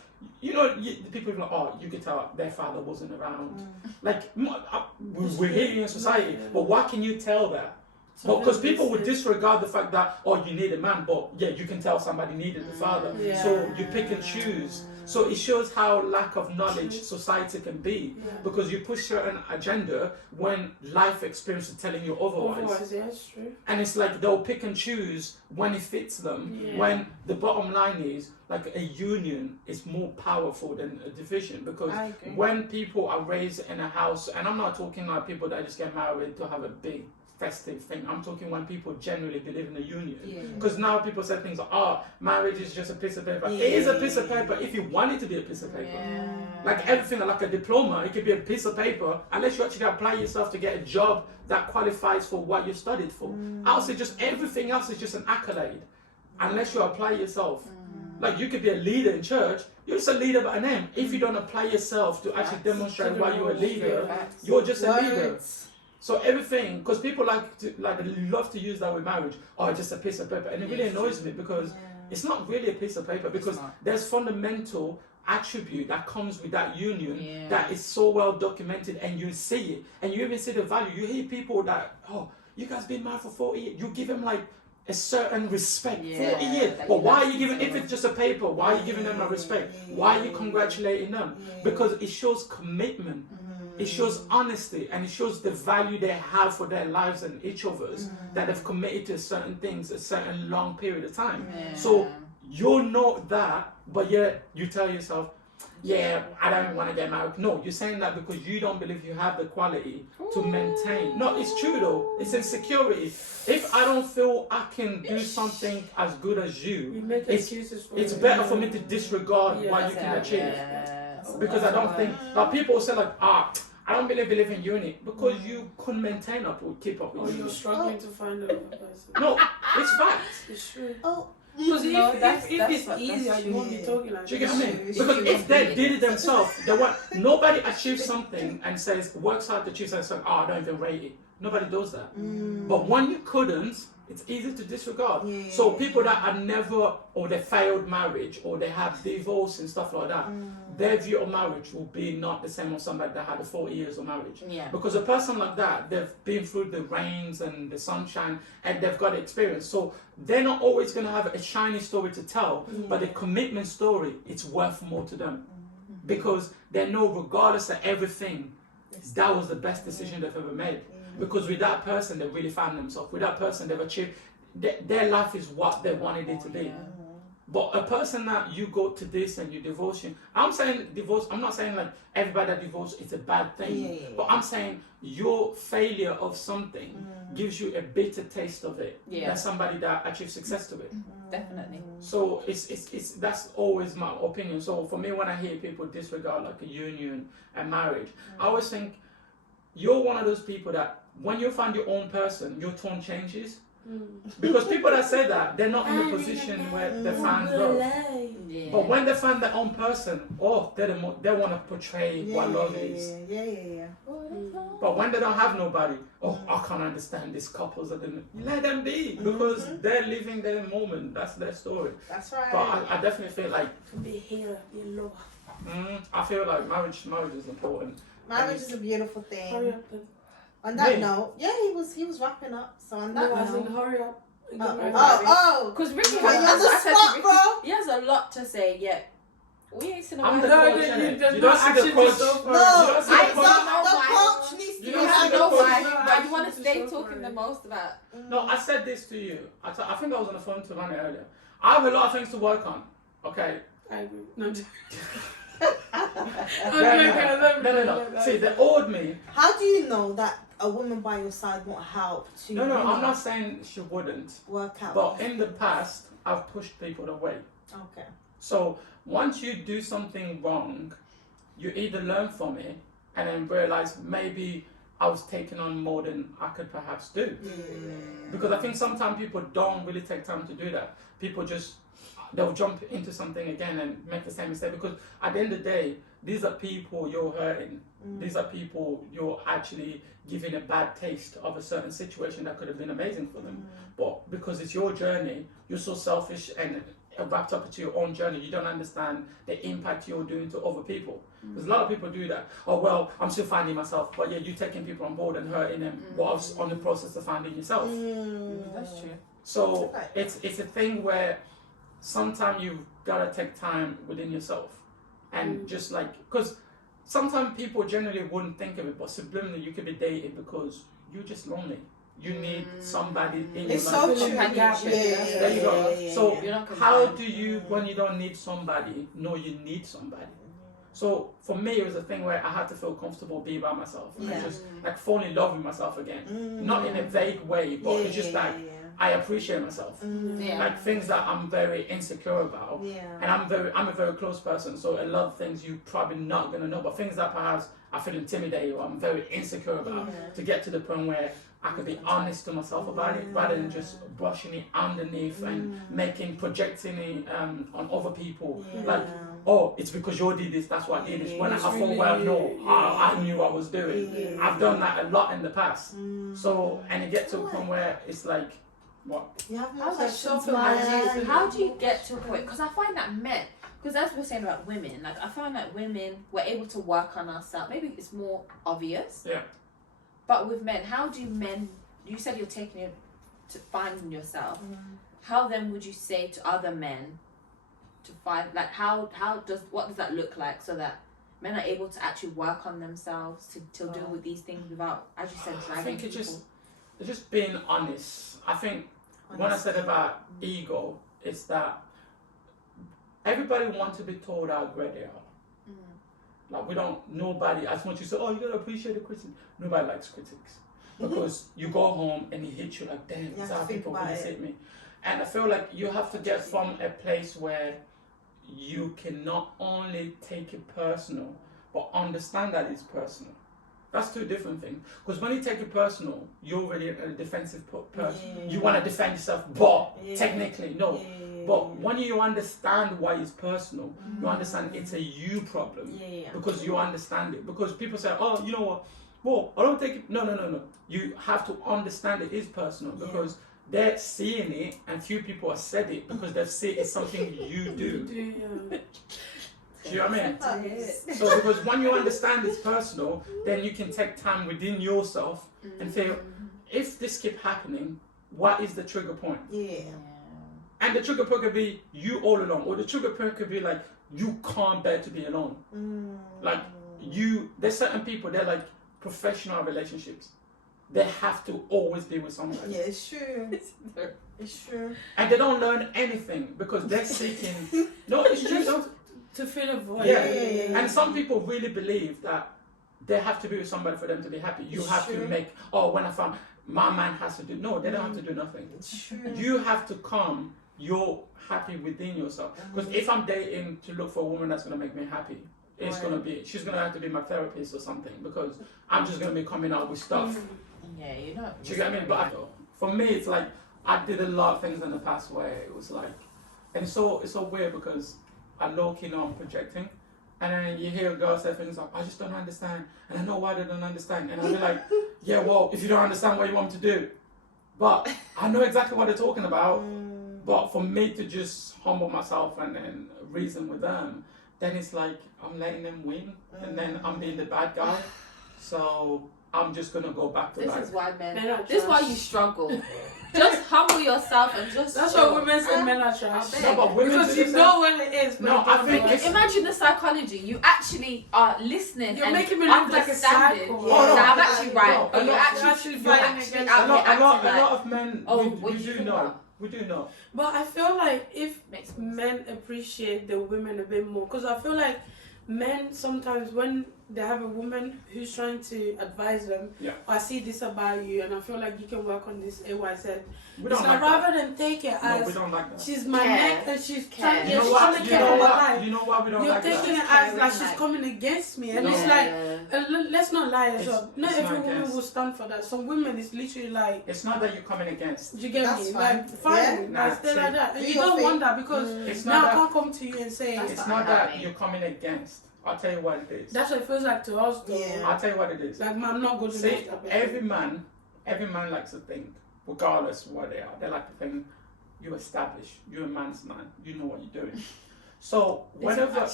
you know, the people are like, oh, you can tell their father wasn't around. Like, we're here in society, but why can you tell that? Because people would disregard the fact that, oh, you need a man, but yeah, you can tell somebody needed the father. So you pick and choose. So it shows how lack of knowledge society can be, because you push certain agenda when life experience is telling you otherwise. Yeah, it's true. And it's like they'll pick and choose when it fits them, when the bottom line is, like, a union is more powerful than a division, because when people are raised in a house, and I'm not talking like people that just get married to have a big festive thing. I'm talking when people genuinely believe in a union. Because now people say things like, oh, marriage is just a piece of paper. It is a piece of paper if you want it to be a piece of paper. Like everything, like a diploma, it could be a piece of paper unless you actually apply yourself to get a job that qualifies for what you studied for. I'll say just everything else is just an accolade unless you apply yourself. Like you could be a leader in church, you're just a leader by name. If you don't apply yourself to actually demonstrate why you're a leader, you're just a leader. So everything, because people love to use that with marriage, oh, just a piece of paper, and it really annoys me because it's not really a piece of paper, because there's fundamental attribute that comes with that union that is so well documented, and you see it, and you even see the value. You hear people that, oh, you guys been married for 40 years, you give them like a certain respect, 40 years. But why are you giving, if it's just a paper, why are you giving them a respect? Why are you congratulating them? Because it shows commitment. It shows honesty, and it shows the value they have for their lives and each other's, that have committed to certain things a certain long period of time. So you'll know that, but yet you tell yourself, yeah, I don't want to get married. No, you're saying that because you don't believe you have the quality to maintain. No, it's true though. It's insecurity. If I don't feel I can do something as good as you, make excuses for it's better for me to disregard what you can achieve. Because I don't think, like people say like, I don't believe in unit because you couldn't maintain up or keep up with you're struggling to find another person. No, it's facts. It's true. Because if it's easier, you won't be talking like that. Do you get what I mean? Because if they did it themselves, nobody achieves something and says, works hard to achieve something, I don't even rate it. Nobody does that. But when you couldn't, it's easy to disregard. So people that are never, or they failed marriage, or they have divorce and stuff like that, their view of marriage will be not the same as somebody that had 40 years of marriage. Because a person like that, they've been through the rains and the sunshine, and they've got experience. So they're not always going to have a shiny story to tell, but the commitment story, it's worth more to them. Because they know regardless of everything, that was the best decision they've ever made. Because with that person, they really found themselves. With that person, they've achieved, their life is what they wanted it to be. But a person that you go to this and you divorce him, I'm saying divorce, I'm not saying like everybody that divorces is a bad thing. But I'm saying your failure of something gives you a bitter taste of it than somebody that achieves success to it. Definitely. So it's that's always my opinion. So for me, when I hear people disregard like a union and marriage, I always think you're one of those people that when you find your own person, your tone changes. Because people that say that, they're not in a position where they find love. But when they find their own person, they want to portray what love is. But when they don't have nobody, I can't understand these couples. Let them be, because they're living their moment. That's their story. That's right. But I definitely feel like be here, be low. I feel like marriage is important. Marriage is a beautiful thing. On that note, he was wrapping up. So on that note, hurry up. Because Ricky has a lot to say. Yet we ain't seen I'm the coach. You don't see the coach. The coach needs to. You don't know why, but you want to stay talking the most about. No, I said this to you. I think I was on the phone to Ronnie earlier. I have a lot of things to work on. Okay. I agree. No. No. See, they owed me. How do you know that a woman by your side won't help to? No, I'm not saying she wouldn't work out. But in the past, I've pushed people away. Okay. So once you do something wrong, you either learn from it and then realize maybe I was taking on more than I could perhaps do. Because I think sometimes people don't really take time to do that. People just, they'll jump into something again and make the same mistake, because at the end of the day, these are people you're hurting. These are people you're actually giving a bad taste of a certain situation that could have been amazing for them. But because it's your journey, you're so selfish and wrapped up into your own journey, you don't understand the impact you're doing to other people. Because a lot of people do that. Oh, well, I'm still finding myself. But yeah, you're taking people on board and hurting them whilst on the process of finding yourself. That's true. So it's a thing where sometimes you've got to take time within yourself. And just like, because sometimes people generally wouldn't think of it, but subliminally you could be dating because you're just lonely. You need somebody in your life. It's so true. There you go. So how do you, when you don't need somebody, know you need somebody? So for me, it was a thing where I had to feel comfortable being by myself. And just like fall in love with myself again. Not in a vague way, but it's just like, I appreciate myself. Like things that I'm very insecure about. And I'm a very close person, so a lot of things you're probably not gonna know, but things that perhaps I feel intimidated or I'm very insecure about, to get to the point where I could be honest to myself about it rather than just brushing it underneath and projecting it on other people. Like, oh, it's because you did this, that's why I did this. When I thought, well, no, I knew what I was doing. I've done that a lot in the past. So, and it gets to a point where it's like, what? How do you get to a point? Because I find that men, because as we're saying about women, like I find that women were able to work on ourselves. Maybe it's more obvious. Yeah. But with men, how do men? You said you're taking it to finding yourself. How then would you say to other men to find, like what does that look like so that men are able to actually work on themselves to deal with these things without, as you said, dragging I think people? it's just being honest. I think when I said about ego, it's that everybody wants to be told how great they are. Like nobody, as much as you say, oh, you gotta appreciate the critics. Nobody likes critics. Because you go home and it hits you like, damn, is how people gonna see me. And I feel like you have to get from a place where you can not only take it personal, but understand that it's personal. That's two different things. Because when you take it personal, you're already a defensive person. Yeah. You want to defend yourself, but technically, no. Yeah. But when you understand why it's personal, you understand it's a you problem. Because you understand it. Because people say, oh, you know what? Well, I don't take it. No. You have to understand it is personal because they're seeing it, and few people have said it because they've seen it's something you do. Do you know what I mean? So because when you understand it's personal, then you can take time within yourself and say, if this keeps happening, what is the trigger point? And the trigger point could be you all alone, or the trigger point could be like you can't bear to be alone. Like there's certain people, they're like professional relationships. They have to always be with somebody. Yeah, it's true. It's true. And they don't learn anything because they're seeking. No, it's true. To fill a void. Yeah. And some people really believe that they have to be with somebody for them to be happy. You have to make, when I found, my man has to do. No, they don't have to do nothing. It's true. You have to come, you're happy within yourself. Because if I'm dating to look for a woman that's going to make me happy, she's going to have to be my therapist or something because I'm just going to be coming out with stuff. Yeah, you're not. Do you get what I mean? But for me, it's like, I did a lot of things in the past where it was like, and it's so weird because I low-key know I'm projecting, and then you hear a girl say things like, I just don't understand, and I know why they don't understand, and I'll be like, yeah, well, if you don't understand what you want me to do, but I know exactly what they're talking about, but for me to just humble myself and then reason with them, then it's like, I'm letting them win, and then I'm being the bad guy, so I'm just gonna go back to this back. This is why this is why you struggle. Just humble yourself and just. That's what women say men are trash. No, but women because you know what it is. No, I think imagine the psychology. You actually are listening. You're and making me look like a psycho. I'm actually right. But you're actually fighting against. A lot of men. We do know. We do know. But I feel like if men appreciate the women a bit more, because I feel like men sometimes when they have a woman who's trying to advise them, I see this about you and I feel like you can work on this AYZ. It's like rather than take it as we don't like that. She's my neck and she's trying to care for my life. You know why we don't You're like that? You're taking it as like she's coming against me, and it's like let's not lie as well. Not every woman will stand for that. Some women it's literally like it's not that you're coming against. Do you get me? Like fine, stay like that. And you don't want that because now I can't come to you and say it's not that you're coming against. I'll tell you what it is. That's what it feels like to us though. I'll tell you what it is. Like I'm not going to see every man likes to think, regardless of what they are, they like to think you establish, you're a man's man, you know what you're doing. So whenever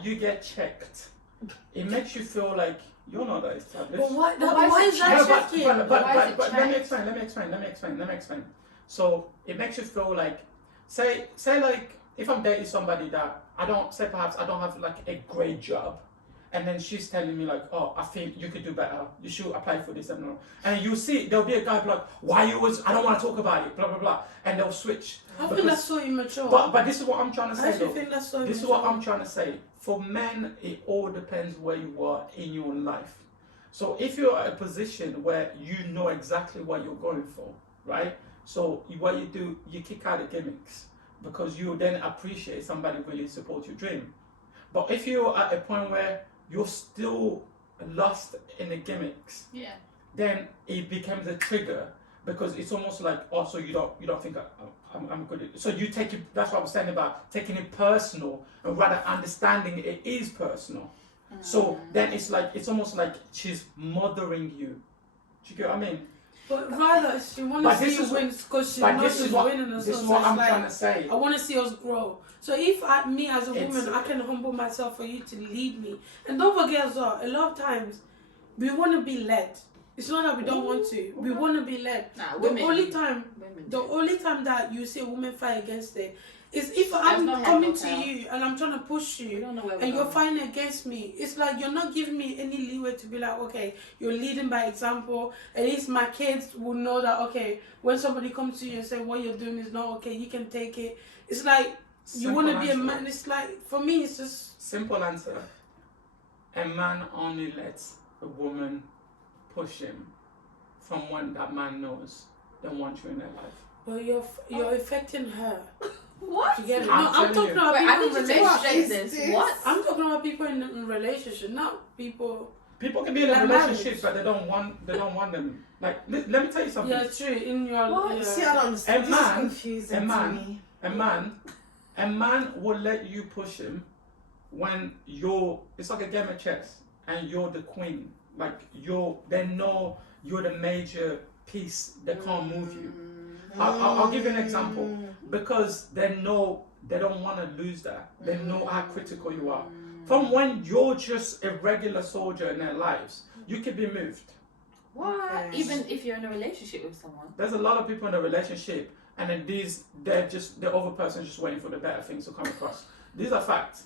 you get checked, it makes you feel like you're not that established. But why is that checking? But let me explain. So it makes you feel like, say like, if I'm dating somebody that I don't have like a great job, and then she's telling me like, oh, I think you could do better, you should apply for this and you see there'll be a guy like, why you was, I don't want to talk about it, blah blah blah, and they'll switch. I think that's so immature. But this is what I'm trying to say. I think that's so this is what I'm trying to say. For men, it all depends where you are in your life. So if you're at a position where you know exactly what you're going for, right? So what you do, you kick out the gimmicks, because you then appreciate somebody really support your dream. But if you're at a point where you're still lost in the gimmicks, then it becomes a trigger, because it's almost like, oh, so you don't think I'm good at it. So you take it, that's what I was saying about taking it personal, and rather understanding it is personal. So then it's almost like she's mothering you. Do you get what I mean? But rather, she wants to see you win because she's not just winning us. This is what I'm trying to say. I want to see us grow. So if me as a woman, I can humble myself for you to lead me. And don't forget as well, a lot of times, we want to be led. It's not that we don't want to. We want to be led. The only time that you see a woman fight against it is if I'm coming to you and I'm trying to push you and you're fighting against me. It's like you're not giving me any leeway to be like, okay, you're leading by example. At least my kids will know that, okay, when somebody comes to you and say what you're doing is not okay, you can take it. It's like You want to be a man. It's like, for me, it's just... Simple answer. A man only lets a woman push him from when that man knows they want you in their life. But you're affecting her. What? You get it? No, I'm talking about people in relationships. What? I'm talking about people in relationship, not people. People can be in a relationship, but they don't want them. Like, let me tell you something. Yeah, true. In your what? See, I don't understand. This is confusing to me. A man will let you push him when it's like a game of chess and you're the queen. Like they know you're the major piece. They can't move you. I'll give you an example, because they know they don't want to lose that. They know how critical you are. From when you're just a regular soldier in their lives, you can be moved. What? Even if you're in a relationship with someone? There's a lot of people in a relationship, and then the other person just waiting for the better things to come across. These are facts.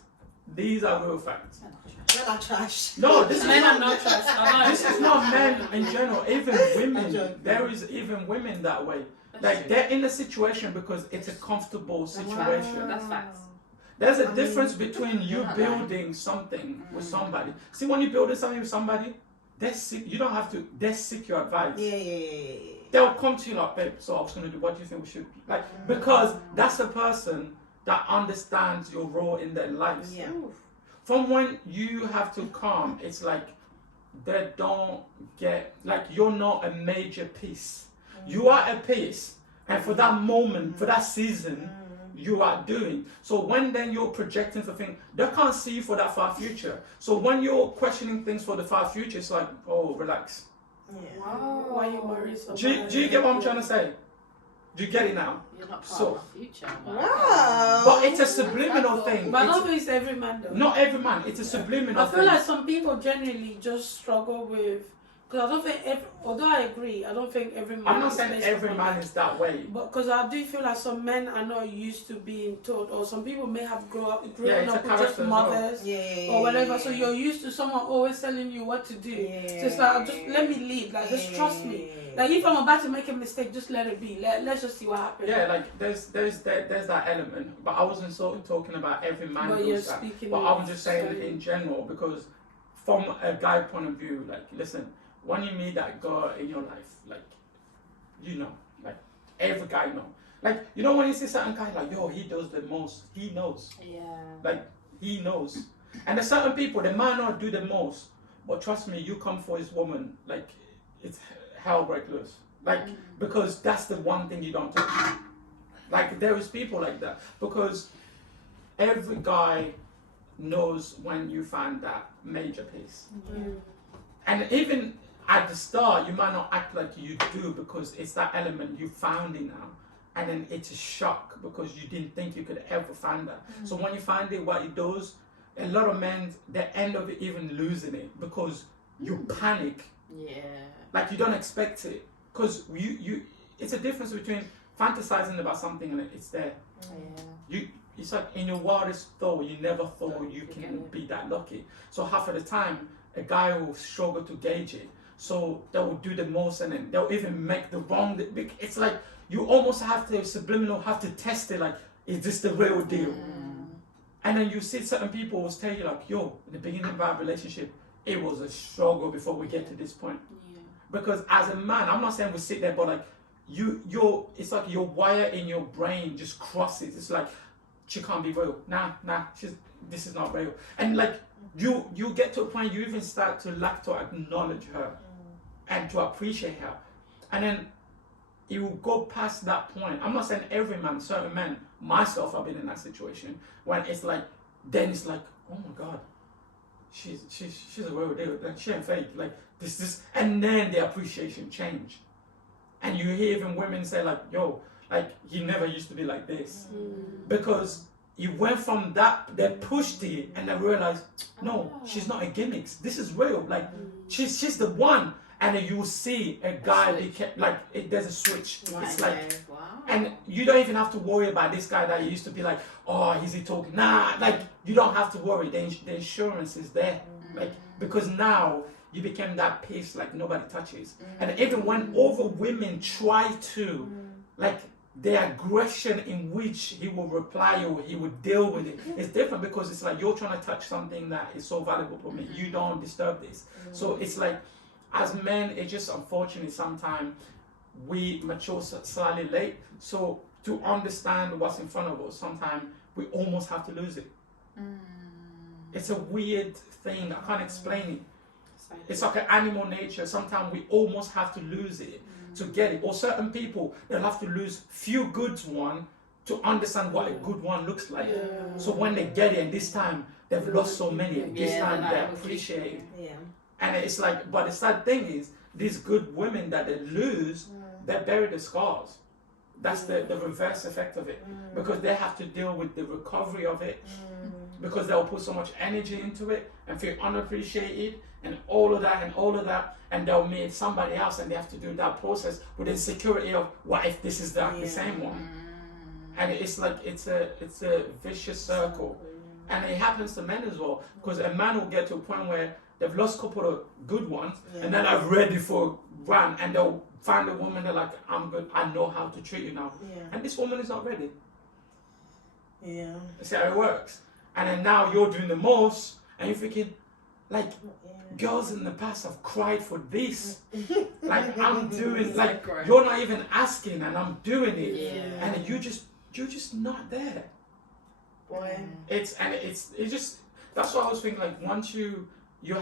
These are real facts. Men are trash. No, this is men not, are not trash. This is not men in general. Even women. There is even women that way. Like, they're in a situation because it's a comfortable situation. That's facts. There's a difference between you building something with somebody. See, when you're building something with somebody, they seek your advice. Yeah. They'll come to you like, babe, so I was going to do, what do you think we should do? Like, because that's a person that understands your role in their lives. Yeah. From when you have to come, it's like they don't get, like, you're not a major piece. You are a piece, and for that moment, for that season, you are doing. So when then you're projecting for things, they can't see you for that far future. So when you're questioning things for the far future, it's like, oh, relax. Yeah. Wow. Why are you worried so much? Do you get what I'm trying to say? Do you get it now? You're not part of my future. Wow. But it's a subliminal thing. But not always every man though. Not every man. It's a subliminal thing. I feel like some people generally just struggle with... Because I don't think, although I agree, I don't think every man... I'm not saying every man is that way. But because I do feel like some men are not used to being taught, or some people may have grown up with just mothers or whatever. So you're used to someone always telling you what to do. So it's like, just let me lead, like just trust me. Like if I'm about to make a mistake, just let it be. Let's just see what happens. Yeah, like there's that element. But I wasn't sort of talking about every man does that. But I was just saying in general, because from a guy point of view, like, listen, when you meet that girl in your life, like, you know, like, every guy know. Like, you know, when you see certain guy, like, yo, he does the most, he knows. Yeah. Like, he knows. And there's certain people, they might not do the most, but trust me, you come for his woman, like, it's hell break loose. Like, because that's the one thing you don't touch. Like, there is people like that. Because every guy knows when you find that major piece. And even at the start, you might not act like you do, because it's that element you found it now. And then it's a shock because you didn't think you could ever find that. So when you find it, what it does, a lot of men, they end up even losing it because you panic. Yeah. Like, you don't expect it. Because it's a difference between fantasizing about something and it's there. It's like in your wildest thought, you never thought you can be that lucky. So half of the time, a guy will struggle to gauge it. So they will do the most, and then they'll even make the wrong. It's like you almost have to have to test it. Like, is this the real deal? And then you see certain people will tell you like, yo, in the beginning of our relationship, it was a struggle before we get to this point. Because as a man, I'm not saying we sit there, but like it's like your wire in your brain just crosses. It's like, she can't be real. Nah, this is not real. And like you get to a point you even start to lack to acknowledge her and to appreciate her. And then it will go past that point. I'm not saying every man, certain men, myself, I've been in that situation when it's like, then it's like, oh my God, she's a real deal. Like, she ain't fake. Like this, and then the appreciation change. And you hear even women say like, yo, like, he never used to be like this. Because you went from that, they pushed it, and they realized, no, she's not a gimmicks. This is real. Like, she's the one. And then you will see a guy became like, there's a switch. It's like, and you don't even have to worry about this guy that used to be like, oh, is he talking? Nah, like, you don't have to worry. The insurance is there. Like, because now you became that piece like nobody touches. And even when other women try to, like, the aggression in which he will reply or he would deal with it is different, because it's like you're trying to touch something that is so valuable for me. You don't disturb this. So it's like, as men, it's just unfortunate sometimes we mature slightly late. So to understand what's in front of us, sometimes we almost have to lose it. It's a weird thing. I can't explain it. It's like an animal nature. Sometimes we almost have to lose it to get it. Or certain people, they'll have to lose few good one to understand what a good one looks like. So when they get it, and this time they've lost so many, and this time they appreciate it. And it's like, but the sad thing is, these good women that they lose, they bury the scars. That's the reverse effect of it. Because they have to deal with the recovery of it. Because they'll put so much energy into it and feel unappreciated and all of that, and they'll meet somebody else and they have to do that process with the insecurity of, what if this is the same one? And it's like, it's a vicious circle. And it happens to men as well, because a man will get to a point where they've lost a couple of good ones and then they're ready for one, and they'll find a woman, they're like, I'm good, I know how to treat you now. And this woman is not ready. See how it works. And then now you're doing the most, and you're thinking, like, girls in the past have cried for this. Like, I'm doing, like, you're not even asking, and I'm doing it. And you're just not there. It's just, that's what I was thinking, like, once you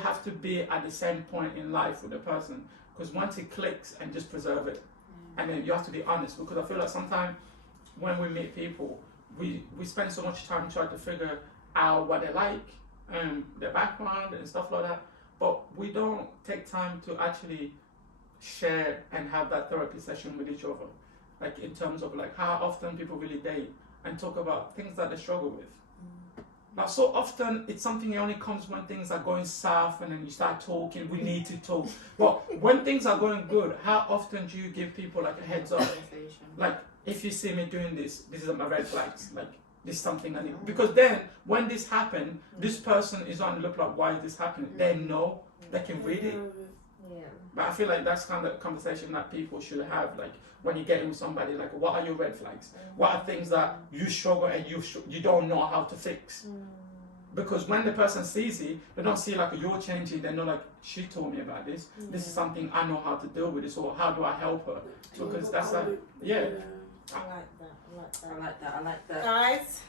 have to be at the same point in life with the person, because once it clicks, and just preserve it. And then you have to be honest, because I feel like sometimes when we meet people, we spend so much time trying to figure out what they like, their background and stuff like that, but we don't take time to actually share and have that therapy session with each other, like in terms of like how often people really date and talk about things that they struggle with. Now, so often it's something that only comes when things are going south, and then you start talking, we need to talk. But when things are going good, how often do you give people like a heads up? Like, if you see me doing this, these are my red flags. Like, this is something I need. Because then, when this happens, this person is on the look like, why is this happening? They know, they can read it. But I feel like that's kind of conversation that people should have. Like, when you get in with somebody, like, what are your red flags? What are things that you struggle and you don't know how to fix? Because when the person sees it, they don't see like you're changing. They know like, she told me about this. This is something I know how to deal with this, or how do I help her? So, because that's like, I like that. Guys,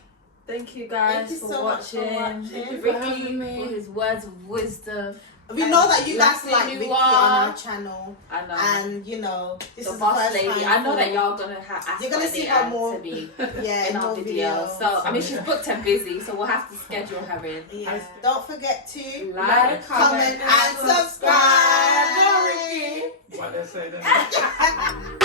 thank you guys for watching. Thank you for his words of wisdom. We know that you guys like Vicky on our channel. I know. And you know, this the is boss the first lady. time I know that y'all gonna ask you're gonna see her more to be in our video. So I mean, she's booked and busy, so we'll have to schedule her in. Don't forget to like, comment, and subscribe. What they say then.